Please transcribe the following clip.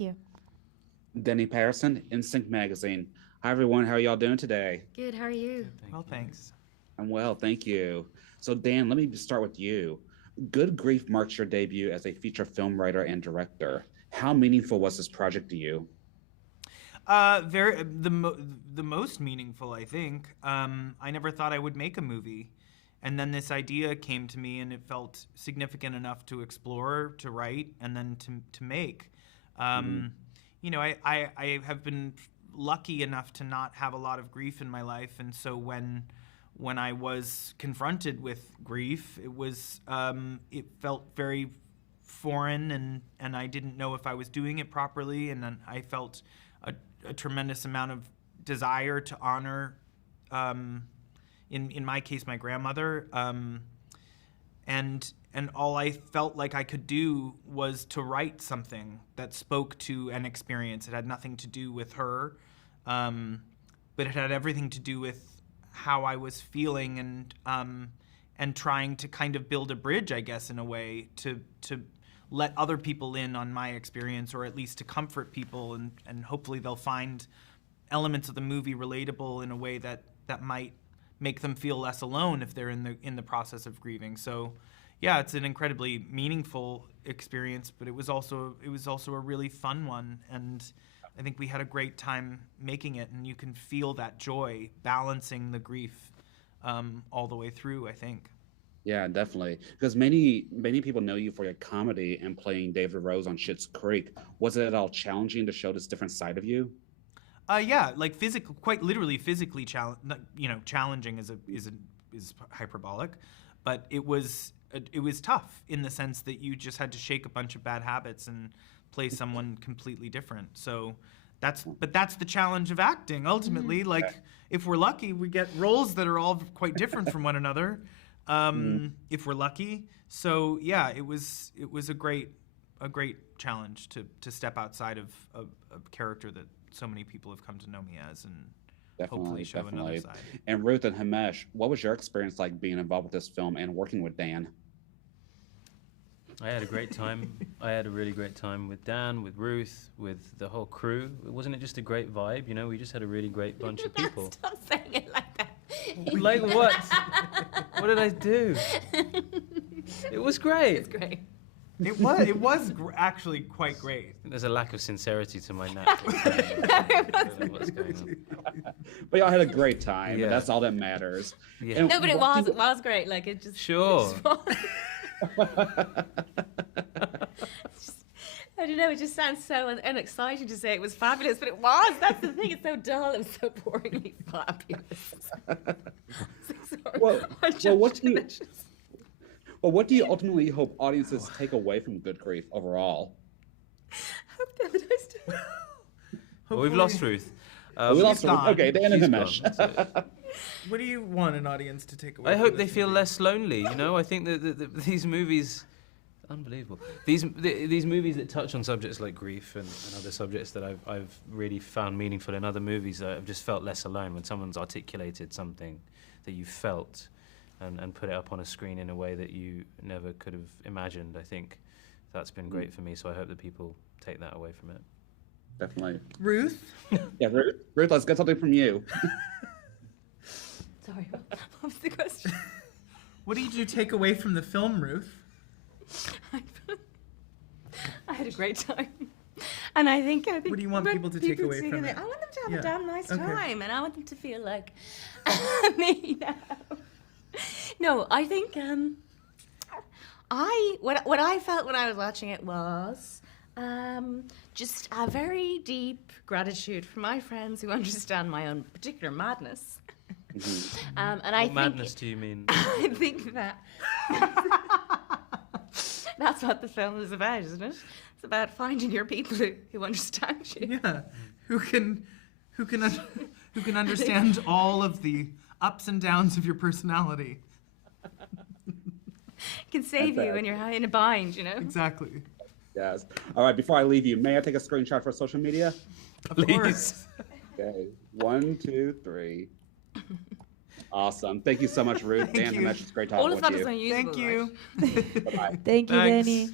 you. Denny Patterson, Instinct Magazine. Hi, everyone. How are y'all doing today? Good, how are you? Well, thanks. I'm well, thank you. So, Dan, let me start with you. Good Grief marks your debut as a feature film writer and director. How meaningful was this project to you? The most meaningful, I think. I never thought I would make a movie, and then this idea came to me, and it felt significant enough to explore, to write, and then to make. You know, I have been lucky enough to not have a lot of grief in my life, and so when I was confronted with grief, it felt very foreign, and I didn't know if I was doing it properly, and then I felt a tremendous amount of desire to honor, in my case, my grandmother, and all I felt like I could do was to write something that spoke to an experience. It had nothing to do with her, but it had everything to do with how I was feeling, and trying to kind of build a bridge, I guess, in a way, to let other people in on my experience, or at least to comfort people, and hopefully they'll find elements of the movie relatable in a way that might make them feel less alone if they're in the process of grieving. So yeah, it's an incredibly meaningful experience, but it was also a really fun one, and I think we had a great time making it, and you can feel that joy balancing the grief all the way through, I think. Yeah, definitely. Because many people know you for your comedy and playing David Rose on Schitt's Creek. Was it at all challenging to show this different side of you? Yeah, like quite literally physically challenging is hyperbolic, but it was tough in the sense that you just had to shake a bunch of bad habits and play someone completely different. So that's the challenge of acting ultimately. Like, if we're lucky, we get roles that are all quite different from one another. If we're lucky. So yeah, it was a great challenge to step outside of a character that so many people have come to know me as, and hopefully show another side. And Ruth and Himesh, what was your experience like being involved with this film and working with Dan? I had a great time. I had a really great time with Dan, with Ruth, with the whole crew. Wasn't it just a great vibe? You know, we just had a really great bunch of people. Stop saying it like that. Like what? What did I do? It was great. It's great. It was actually quite great. There's a lack of sincerity to my natural I don't know what's going on. But y'all had a great time, Yeah. and that's all that matters. Yeah. And No, but it was great. Like, it just... Sure. I don't know, it just sounds so unexciting to say it was fabulous, but it was. That's the thing, it's so dull, it was so boringly fabulous. So sorry. What do you ultimately hope audiences take away from Good Grief overall? Hope they have a nice day. Well, we've lost Ruth. We lost Ruth. Okay, Dan and Himesh. So What do you want an audience to take away? I from hope they this feel movie? less lonely. You know, I think that these movies, unbelievable. These movies that touch on subjects like grief and other subjects that I've really found meaningful in other movies, I've just felt less alone when someone's articulated something that you felt and put it up on a screen in a way that you never could have imagined. I think that's been great for me, so I hope that people take that away from it. Definitely. Ruth? Yeah, Ruth, let's get something from you. Sorry, what was the question? What did you take away from the film, Ruth? I had a great time. And I think What do you want when people to take away see from it, it? I want them to have Yeah. a damn nice Okay. time, and I want them to feel like me now. No, I think what I felt when I was watching it was just a very deep gratitude for my friends who understand my own particular madness. And I What think madness do you mean? I think that that's what the film is about, isn't it? It's about finding your people who understand you. Yeah, who can understand all of the ups and downs of your personality. Can save you when you're in a bind, you know? Exactly. Yes. All right, before I leave you, may I take a screenshot for social media? Of course. Okay, 1, 2, 3. Awesome. Thank you so much, Ruth. Dan, you. Himesh, it's great talking All of with that you. is unusable. Thank you. Bye-bye. Thank you, Thanks. Denny.